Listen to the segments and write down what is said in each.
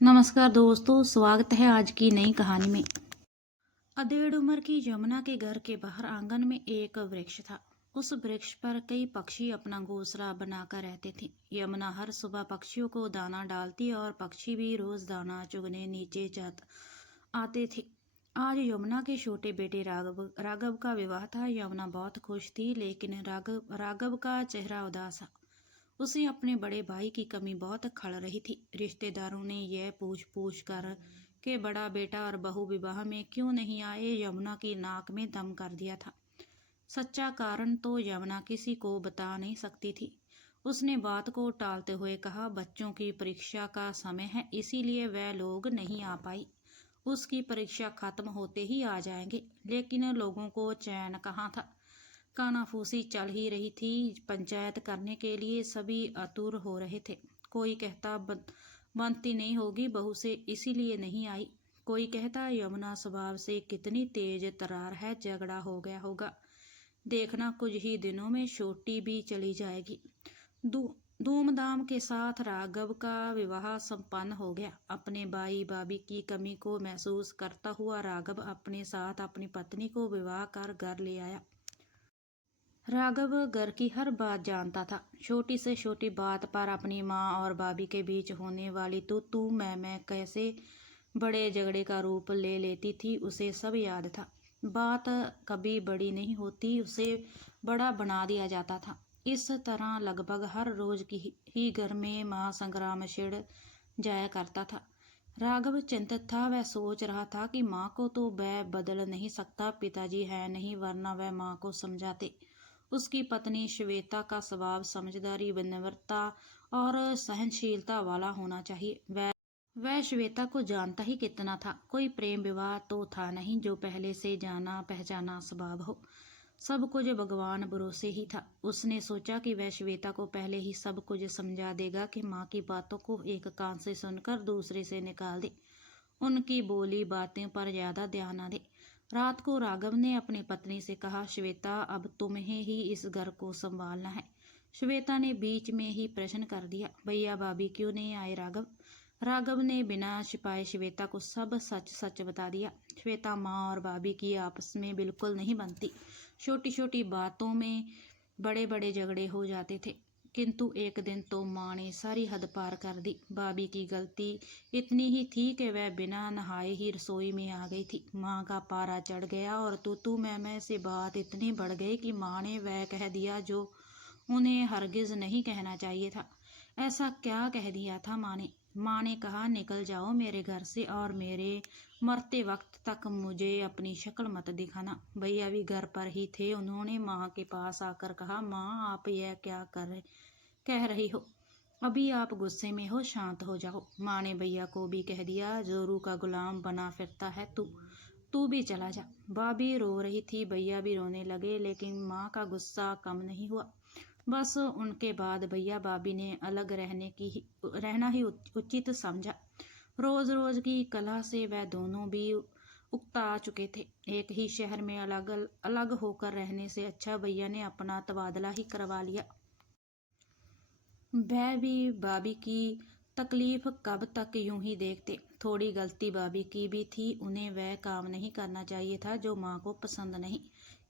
नमस्कार दोस्तों, स्वागत है आज की नई कहानी में। अधेड़ उम्र की यमुना के घर के बाहर आंगन में एक वृक्ष था। उस वृक्ष पर कई पक्षी अपना घोंसला बनाकर रहते थे। यमुना हर सुबह पक्षियों को दाना डालती और पक्षी भी रोज दाना चुगने नीचे आते थे। आज यमुना के छोटे बेटे राघव का विवाह था। यमुना बहुत खुश थी, लेकिन राघव का चेहरा उदास था। उसे अपने बड़े भाई की कमी बहुत खल रही थी। रिश्तेदारों ने यह पूछ पूछ कर कि बड़ा बेटा और बहू विवाह में क्यों नहीं आए, यमुना की नाक में दम कर दिया था। सच्चा कारण तो यमुना किसी को बता नहीं सकती थी। उसने बात को टालते हुए कहा, बच्चों की परीक्षा का समय है, इसीलिए वह लोग नहीं आ पाई। उसकी परीक्षा खत्म होते ही आ जाएंगे। लेकिन लोगों को चैन कहाँ था। कानाफूसी चल ही रही थी। पंचायत करने के लिए सभी आतुर हो रहे थे। कोई कहता बनती नहीं होगी बहू से, इसीलिए नहीं आई। कोई कहता यमुना स्वभाव से कितनी तेज तरार है, झगड़ा हो गया होगा। देखना कुछ ही दिनों में छोटी भी चली जाएगी। धूमधाम के साथ राघव का विवाह संपन्न हो गया। अपने भाई भाभी की कमी को महसूस करता हुआ राघव अपने साथ अपनी पत्नी को विवाह कर घर ले आया। राघव घर की हर बात जानता था। छोटी से छोटी बात पर अपनी माँ और भाभी के बीच होने वाली तू मैं कैसे बड़े झगड़े का रूप ले लेती थी, उसे सब याद था। बात कभी बड़ी नहीं होती, उसे बड़ा बना दिया जाता था। इस तरह लगभग हर रोज की ही घर में माँ संग्राम छिड़ जाया करता था। राघव चिंतित था। वह सोच रहा था कि माँ को तो वह बदल नहीं सकता, पिताजी है नहीं, वरना वह माँ को समझाते। उसकी पत्नी श्वेता का स्वभाव समझदारी, विनम्रता और सहनशीलता वाला होना चाहिए। वह श्वेता को जानता ही कितना था। कोई प्रेम विवाह तो था नहीं जो पहले से जाना पहचाना स्वभाव हो। सब कुछ भगवान भरोसे ही था। उसने सोचा कि वह श्वेता को पहले ही सब कुछ समझा देगा कि माँ की बातों को एक कान से सुनकर दूसरे से निकाल दे, उनकी बोली बातें पर ज्यादा ध्यान न दे। रात को राघव ने अपनी पत्नी से कहा, श्वेता अब तुम्हें ही इस घर को संभालना है। श्वेता ने बीच में ही प्रश्न कर दिया, भैया भाभी क्यों नहीं आए राघव? राघव ने बिना छिपाए श्वेता को सब सच सच बता दिया। श्वेता माँ और भाभी की आपस में बिल्कुल नहीं बनती। छोटी छोटी बातों में बड़े बड़े झगड़े हो जाते थे। किंतु एक दिन तो माँ ने सारी हद पार कर दी। भाभी की गलती इतनी ही थी कि वह बिना नहाए ही रसोई में आ गई थी। माँ का पारा चढ़ गया और तू मैं से बात इतनी बढ़ गई कि माँ ने वह कह दिया जो उन्हें हरगिज नहीं कहना चाहिए था। ऐसा क्या कह दिया था माँ ने? माँ ने कहा, निकल जाओ मेरे घर से और मेरे मरते वक्त तक मुझे अपनी शक्ल मत दिखाना। भैया भी घर पर ही थे। उन्होंने माँ के पास आकर कहा, माँ आप यह क्या कह रही हो? अभी आप गुस्से में हो, शांत हो जाओ। माँ ने भैया को भी कह दिया, जोरू का गुलाम बना फिरता है तू, तू भी चला जा। भाभी रो रही थी, भैया भी रोने लगे, लेकिन माँ का गुस्सा कम नहीं हुआ। बस उनके बाद भैया भाभी ने अलग रहना ही उचित समझा। रोज रोज की कलह से वह दोनों भी उकता चुके थे। एक ही शहर में अलग अलग होकर रहने से अच्छा भैया ने अपना तबादला ही करवा लिया। वह भी भाभी की तकलीफ कब तक यूं ही देखते। थोड़ी गलती भाभी की भी थी। उन्हें वह काम नहीं करना चाहिए था जो माँ को पसंद नहीं,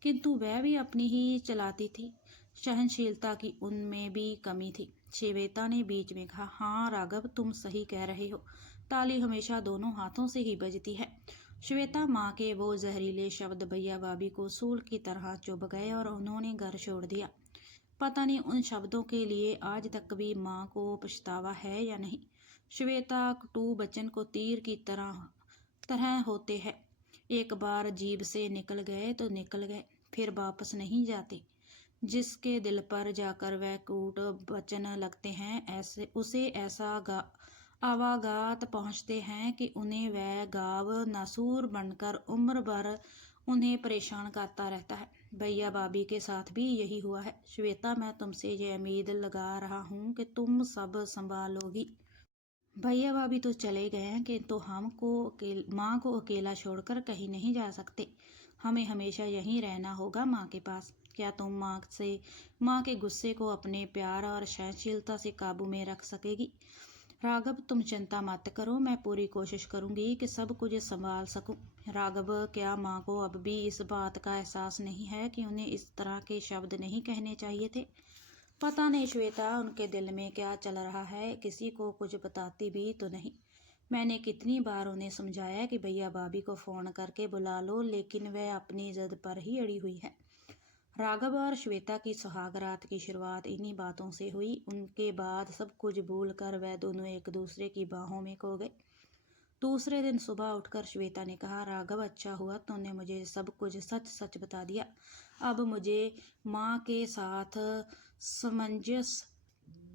किंतु वह भी अपनी ही चलाती थी। सहनशीलता की उनमें भी कमी थी। श्वेता ने बीच में कहा, हाँ राघव तुम सही कह रहे हो, ताली हमेशा दोनों हाथों से ही बजती है। श्वेता माँ के वो जहरीले शब्द भैया भाभी को सूल की तरह चुभ गए और उन्होंने घर छोड़ दिया। पता नहीं उन शब्दों के लिए आज तक भी माँ को पछतावा है या नहीं। श्वेता कटु बचन को तीर की तरह तरह होते हैं। एक बार जीभ से निकल गए तो निकल गए, फिर वापस नहीं जाते। जिसके दिल पर जाकर वह कूट वचन लगते हैं, ऐसे उसे ऐसा आवागात पहुँचते हैं कि उन्हें वह गाव नासूर बनकर उम्र भर उन्हें परेशान करता रहता है। भैया भाभी के साथ भी यही हुआ है। श्वेता मैं तुमसे ये उम्मीद लगा रहा हूँ कि तुम सब संभालोगी। भैया भाभी तो चले गए हैं, किंतु हमको माँ को अकेला छोड़कर कहीं नहीं जा सकते। हमें हमेशा यहीं रहना होगा माँ के पास। क्या तुम माँ के गुस्से को अपने प्यार और सहनशीलता से काबू में रख सकेगी? राघव, तुम चिंता मत करो, मैं पूरी कोशिश करूंगी कि सब कुछ संभाल सकूं। राघव, क्या माँ को अब भी इस बात का एहसास नहीं है कि उन्हें इस तरह के शब्द नहीं कहने चाहिए थे? पता नहीं श्वेता, उनके दिल में क्या चल रहा है, किसी को कुछ बताती भी तो नहीं। मैंने कितनी बार उन्हें समझाया कि भैया भाभी को फ़ोन करके बुला लो, लेकिन वह अपनी जिद पर ही अड़ी हुई है। राघव और श्वेता की सुहाग रात की शुरुआत इन्हीं बातों से हुई। उनके बाद सब कुछ भूल कर वह दोनों एक दूसरे की बाहों में खो गए। दूसरे दिन सुबह उठकर श्वेता ने कहा, राघव, अच्छा हुआ तूने मुझे सब कुछ सच सच बता दिया। अब मुझे माँ के साथ सामंजस्य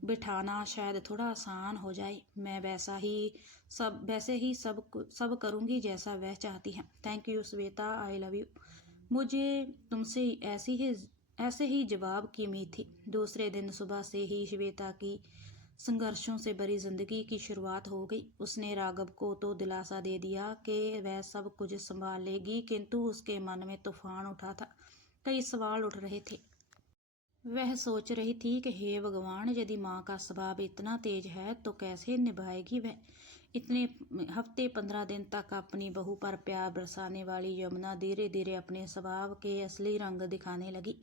बिठाना शायद थोड़ा आसान हो जाए। मैं वैसे ही सब करूँगी जैसा वह चाहती है। Thank you Shweta, I love you. मुझे तुमसे ऐसे ही जवाब की उम्मीद थी। दूसरे दिन सुबह से ही श्वेता की संघर्षों से भरी जिंदगी की शुरुआत हो गई। उसने राघव को तो दिलासा दे दिया कि वह सब कुछ संभाल लेगी, किंतु उसके मन में तूफान उठा था। कई सवाल उठ रहे थे। वह सोच रही थी कि हे भगवान, यदि माँ का स्वभाव इतना तेज है तो कैसे निभाएगी वह। इतने हफ्ते 15 दिन तक अपनी बहू पर प्यार बरसाने वाली यमुना धीरे धीरे अपने स्वभाव के असली रंग दिखाने लगी।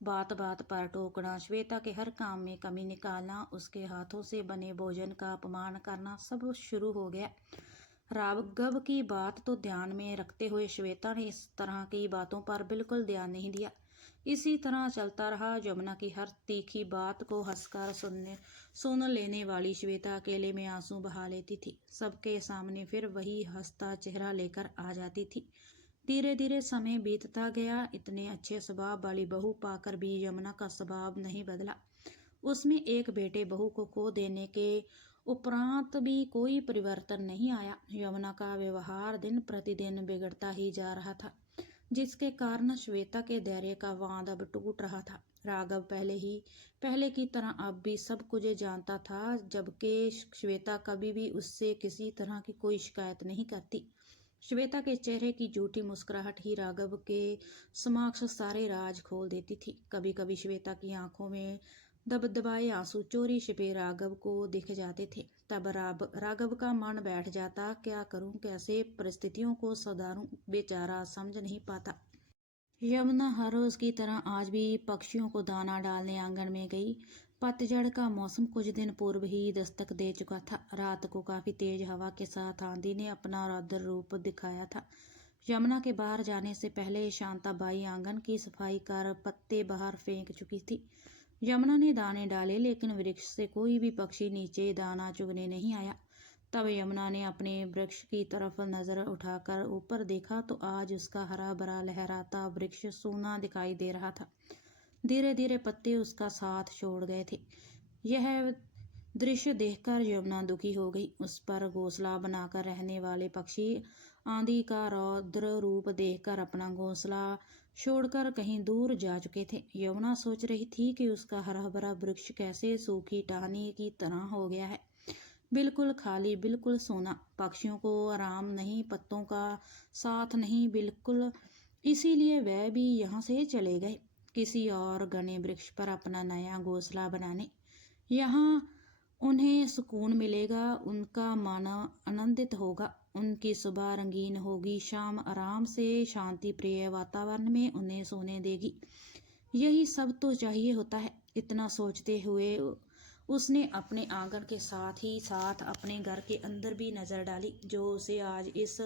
बात बात पर टोकना, श्वेता के हर काम में कमी निकालना, उसके हाथों से बने भोजन का अपमान करना, सब शुरू हो गया। राघव की बात तो ध्यान में रखते हुए श्वेता ने इस तरह की बातों पर बिल्कुल ध्यान नहीं दिया। इसी तरह चलता रहा। यमुना की हर तीखी बात को हंसकर सुन लेने वाली श्वेता अकेले में आंसू बहा लेती थी। सबके सामने फिर वही हंसता चेहरा लेकर आ जाती थी। धीरे धीरे समय बीतता गया। इतने अच्छे स्वभाव वाली बहू पाकर भी यमुना का स्वभाव नहीं बदला। उसमें एक बेटे बहू को खो देने के उपरांत भी कोई परिवर्तन नहीं आया। यमुना का व्यवहार दिन प्रतिदिन बिगड़ता ही जा रहा था, जिसके कारण श्वेता के धैर्य का बांध अब टूट रहा था। राघव पहले की तरह अब भी सब कुछ जानता था, जबकि श्वेता कभी भी उससे किसी तरह की कोई शिकायत नहीं करती। श्वेता के चेहरे की झूठी मुस्कुराहट ही राघव के समक्ष सारे राज खोल देती थी। कभी कभी श्वेता की आंखों में दबदबाए आंसू चोरी छिपे राघव को दिख जाते थे। तब राघव का मन बैठ जाता, क्या करूं, कैसे परिस्थितियों को सुधारूं, बेचारा समझ नहीं पाता। यमुना हर रोज की तरह आज भी पक्षियों को दाना डालने आंगन में गई। पतझड़ का मौसम कुछ दिन पूर्व ही दस्तक दे चुका था। रात को काफी तेज हवा के साथ आंधी ने अपना रौद्र रूप दिखाया था। यमुना के बाहर जाने से पहले शांताबाई आंगन की सफाई कर पत्ते बाहर फेंक चुकी थी। यमुना ने दाने डाले, लेकिन वृक्ष से कोई भी पक्षी नीचे दाना चुगने नहीं आया। तब यमुना ने अपने वृक्ष की तरफ नजर उठाकर ऊपर देखा तो आज उसका हरा भरा लहराता वृक्ष सूना दिखाई दे रहा था। धीरे धीरे पत्ते उसका साथ छोड़ गए थे। यह दृश्य देखकर यमुना दुखी हो गई। उस पर घोंसला बनाकर रहने वाले पक्षी आंधी का रौद्र रूप देखकर अपना घोंसला छोड़कर कहीं दूर जा चुके थे। यमुना सोच रही थी कि उसका हरा भरा वृक्ष कैसे सूखी टहनी की तरह हो गया है, बिल्कुल खाली, बिल्कुल सोना। पक्षियों को आराम नहीं, पत्तों का साथ नहीं, बिल्कुल। इसीलिए वह भी यहाँ से चले गए, किसी और घने वृक्ष पर अपना नया घोंसला बनाने। यहाँ उन्हें सुकून मिलेगा, उनका मन आनंदित होगा, उनकी सुबह रंगीन होगी, शाम आराम से शांति प्रिय वातावरण में उन्हें सोने देगी। यही सब तो चाहिए होता है। इतना सोचते हुए उसने अपने आंगन के साथ ही साथ अपने घर के अंदर भी नजर डाली, जो उसे आज इस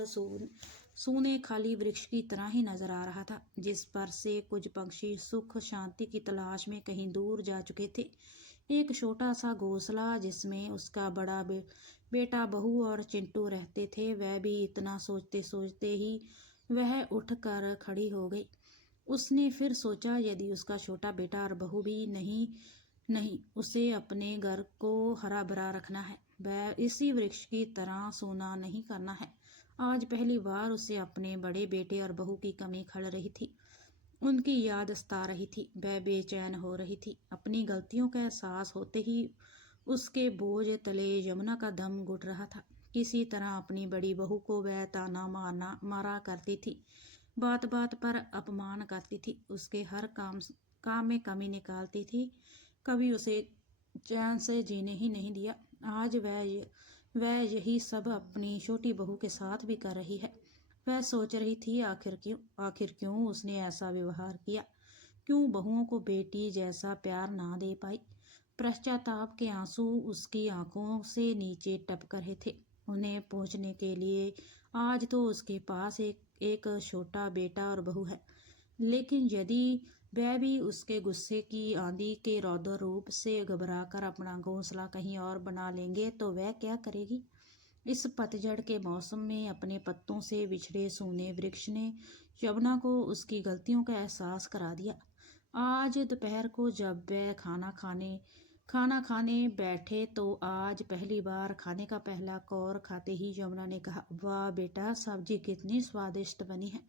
सूने खाली वृक्ष की तरह ही नजर आ रहा था, जिस पर से कुछ पक्षी सुख शांति की तलाश में कहीं दूर जा चुके थे। एक छोटा सा घोंसला जिसमें उसका बड़ा बेटा, बहू और चिंटू रहते थे। वह भी इतना सोचते सोचते ही वह उठकर खड़ी हो गई। उसने फिर सोचा, यदि उसका छोटा बेटा और बहू भी नहीं, उसे अपने घर को हरा भरा रखना है, वह इसी वृक्ष की तरह सोना नहीं करना है। आज पहली बार उसे अपने बड़े बेटे और बहू की कमी खल रही थी। उनकी याद सता रही थी। वह बेचैन हो रही थी। अपनी गलतियों का एहसास होते ही उसके बोझ तले यमुना का दम घुट रहा था। किसी तरह अपनी बड़ी बहू को वह ताना मारा करती थी, बात बात पर अपमान करती थी, उसके हर काम में कमी निकालती थी, कभी उसे चैन से जीने ही नहीं दिया। आज वह यही सब अपनी छोटी बहू के साथ भी कर रही है। वह सोच रही थी आखिर क्यों उसने ऐसा व्यवहार किया, क्यों बहुओं को बेटी जैसा प्यार ना दे पाई। पश्चाताप के आंसू उसकी आंखों से नीचे टपक रहे थे। उन्हें पहुंचने के लिए आज तो उसके पास एक छोटा बेटा और बहू है, लेकिन यदि वह भी उसके गुस्से की आंधी के रौद्र रूप से घबराकर अपना घोंसला कहीं और बना लेंगे तो वह क्या करेगी। इस पतझड़ के मौसम में अपने पत्तों से बिछड़े सूने वृक्ष ने यमुना को उसकी गलतियों का एहसास करा दिया। आज दोपहर को जब वह खाना खाने बैठे तो आज पहली बार खाने का पहला कौर खाते ही यमुना ने कहा, वाह बेटा, सब्जी कितनी स्वादिष्ट बनी है,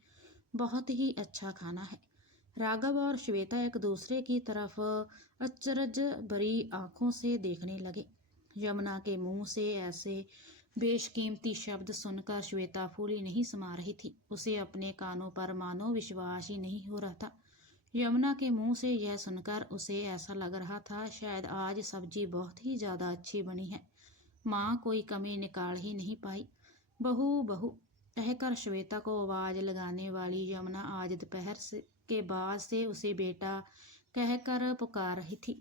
बहुत ही अच्छा खाना है। राघव और श्वेता एक दूसरे की तरफ अचरज भरी आंखों से देखने लगे। यमुना के मुंह से ऐसे बेशकीमती शब्द सुनकर श्वेता फूली नहीं समा रही थी। उसे अपने कानों पर मानो विश्वास ही नहीं हो रहा था। यमुना के मुंह से यह सुनकर उसे ऐसा लग रहा था शायद आज सब्जी बहुत ही ज्यादा अच्छी बनी है। माँ कोई कमी निकाल ही नहीं पाई। बहू बहू कहकर श्वेता को आवाज लगाने वाली यमुना आज के बाद से उसे बेटा कहकर पुकार रही थी।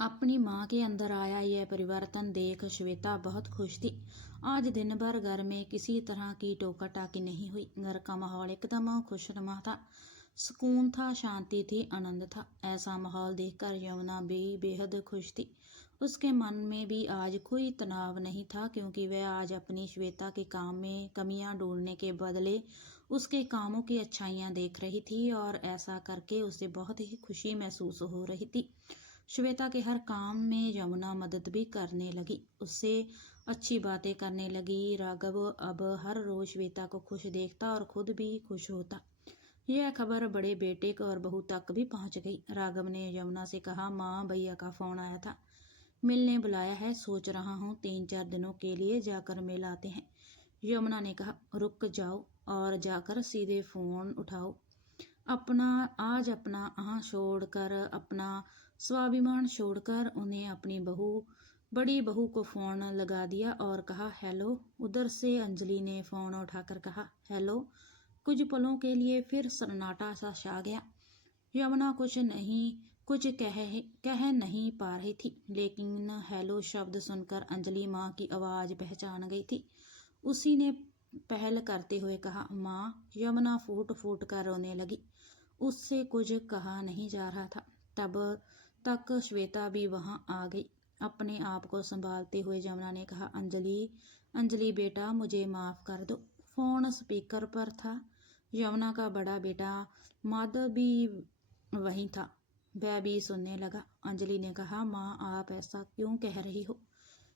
अपनी माँ के अंदर आया यह परिवर्तन देख श्वेता बहुत खुश थी। आज दिन भर घर में किसी तरह की टोका टाकी नहीं हुई। घर का माहौल एकदम खुशनुमा था, सुकून था, शांति थी, आनंद था। ऐसा माहौल देखकर यमुना भी बेहद खुश थी। उसके मन में भी आज कोई तनाव नहीं था, क्योंकि वह आज अपनी श्वेता के काम में कमियां ढूंढने के बदले उसके कामों की अच्छाइयां देख रही थी, और ऐसा करके उसे बहुत ही खुशी महसूस हो रही थी। श्वेता के हर काम में यमुना मदद भी करने लगी, उससे अच्छी बातें करने लगी। राघव अब हर रोज श्वेता को खुश देखता और खुद भी खुश होता। यह खबर बड़े बेटे और बहू तक भी पहुंच गई। राघव ने यमुना से कहा, माँ, भैया का फोन आया था, मिलने बुलाया है, सोच रहा हूँ 3-4 दिनों के लिए जाकर मिल आते हैं। यमुना ने कहा, रुक जाओ और जाकर सीधे फोन उठाओ। अपना आह छोड़कर, अपना स्वाभिमान छोड़कर उन्हें अपनी बड़ी बहू को फोन लगा दिया और कहा, हेलो। उधर से अंजलि ने फोन उठाकर कहा, हेलो। कुछ पलों के लिए फिर सन्नाटा सा छा गया। यमुना कुछ कह नहीं पा रही थी, लेकिन हेलो शब्द सुनकर अंजलि माँ की आवाज पहचान गई थी। उसी ने पहल करते हुए कहा, माँ। यमुना फूट फूट कर रोने लगी। उससे कुछ कहा नहीं जा रहा था। तब तक श्वेता भी वहां आ गई। अपने आप को संभालते हुए यमुना ने कहा, अंजलि बेटा, मुझे माफ कर दो। फोन स्पीकर पर था। यमुना का बड़ा बेटा माधव भी वहीं था, वह भी सुनने लगा। अंजलि ने कहा, माँ, आप ऐसा क्यों कह रही हो?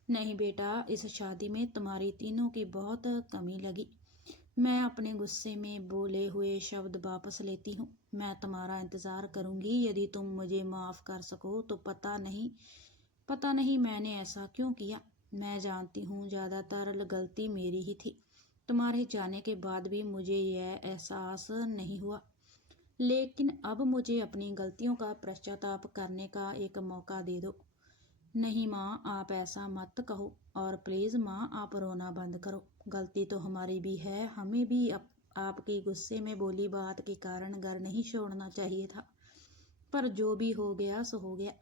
नहीं बेटा, इस शादी में तुम्हारी तीनों की बहुत कमी लगी। मैं अपने गुस्से में बोले हुए शब्द वापस लेती हूँ। मैं तुम्हारा इंतजार करूंगी। यदि तुम मुझे माफ कर सको तो पता नहीं मैंने ऐसा क्यों किया। मैं जानती हूँ ज्यादातर गलती मेरी ही थी। तुम्हारे जाने के बाद भी मुझे यह एहसास नहीं हुआ, लेकिन अब मुझे अपनी गलतियों का पश्चाताप करने का एक मौका दे दो। नहीं माँ, आप ऐसा मत कहो, और प्लीज़ माँ, आप रोना बंद करो। गलती तो हमारी भी है, हमें भी आपकी गुस्से में बोली बात के कारण घर नहीं छोड़ना चाहिए था, पर जो भी हो गया सो हो गया।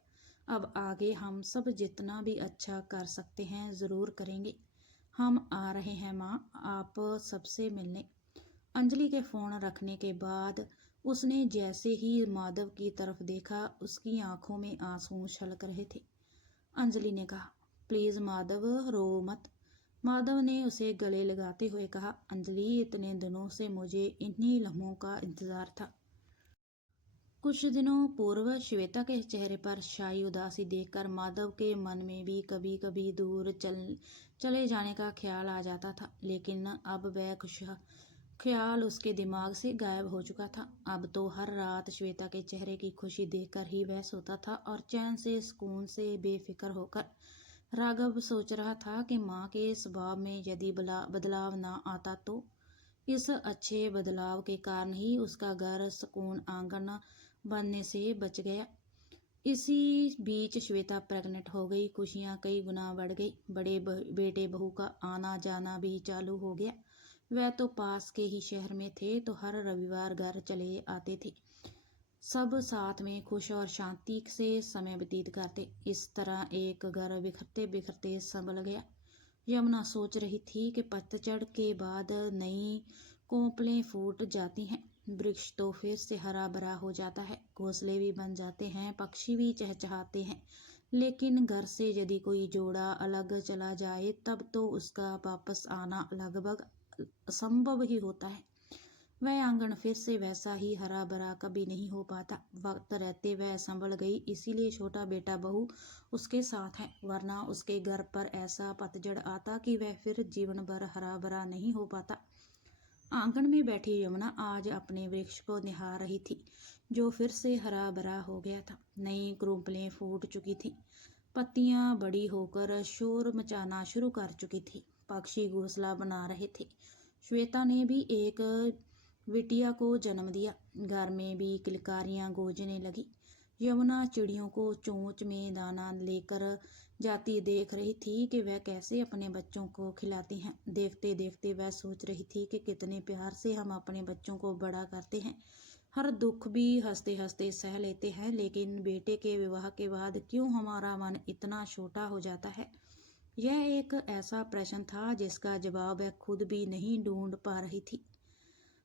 अब आगे हम सब जितना भी अच्छा कर सकते हैं ज़रूर करेंगे। हम आ रहे हैं माँ, आप सबसे मिलने। अंजलि के फ़ोन रखने के बाद उसने जैसे ही माधव की तरफ देखा, उसकी आंखों में आंसू छलक रहे थे। अंजलि ने कहा, प्लीज माधव, रो मत। माधव ने उसे गले लगाते हुए कहा, अंजलि, इतने दिनों से मुझे इन्हीं लम्हों का इंतजार था। कुछ दिनों पूर्व श्वेता के चेहरे पर छाई उदासी देखकर माधव के मन में भी कभी कभी दूर चले जाने का ख्याल आ जाता था, लेकिन अब वह ख्याल उसके दिमाग से गायब हो चुका था। अब तो हर रात श्वेता के चेहरे की खुशी देखकर ही वह सोता था, और चैन से, सुकून से, बेफिक्र होकर। राघव सोच रहा था कि माँ के स्वभाव में यदि बदलाव ना आता तो इस अच्छे बदलाव के कारण ही उसका घर सुकून आंगन बनने से बच गया। इसी बीच श्वेता प्रेग्नेंट हो गई। खुशियां कई गुना बढ़ गई। बड़े बेटे बहू का आना जाना भी चालू हो गया। वह तो पास के ही शहर में थे तो हर रविवार घर चले आते थे। सब साथ में खुश और शांति से समय व्यतीत करते। इस तरह एक घर बिखरते बिखरते संभल गया। यमुना सोच रही थी कि पतझड़ के बाद नई कोपलें फूट जाती हैं, वृक्ष तो फिर से हरा भरा हो जाता है, घोंसले भी बन जाते हैं, पक्षी भी चहचहाते हैं। लेकिन घर से यदि कोई जोड़ा अलग चला जाए तब तो उसका वापस आना लगभग असंभव ही होता है। वह आंगन फिर से वैसा ही हरा भरा कभी नहीं हो पाता। वक्त रहते वह संभल गई, इसीलिए छोटा बेटा बहू उसके साथ है, वरना उसके घर पर ऐसा पतझड़ आता कि वह फिर जीवन भर हरा भरा नहीं हो पाता। आंगन में बैठी यमुना आज अपने वृक्ष को निहार रही थी, जो फिर से हरा भरा हो गया था। नई क्रूपलें फूट चुकी थी, पत्तियां बड़ी होकर शोर मचाना शुरू कर चुकी थी, पक्षी घोंसला बना रहे थे। श्वेता ने भी एक बिटिया को जन्म दिया। घर में भी किलकारियां गूंजने लगी। यमुना चिड़ियों को चोंच में दाना लेकर जाती देख रही थी कि वह कैसे अपने बच्चों को खिलाती हैं। देखते देखते वह सोच रही थी कि कितने प्यार से हम अपने बच्चों को बड़ा करते हैं, हर दुख भी हंसते हंसते सह लेते हैं, लेकिन बेटे के विवाह के बाद क्यों हमारा मन इतना छोटा हो जाता है। यह एक ऐसा प्रश्न था जिसका जवाब वह खुद भी नहीं ढूंढ पा रही थी।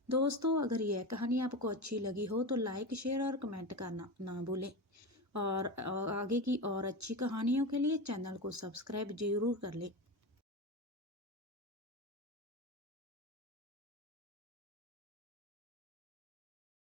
दोस्तों, अगर यह कहानी आपको अच्छी लगी हो तो लाइक शेयर और कमेंट करना ना भूलें, और आगे की और अच्छी कहानियों के लिए चैनल को सब्सक्राइब जरूर कर लें।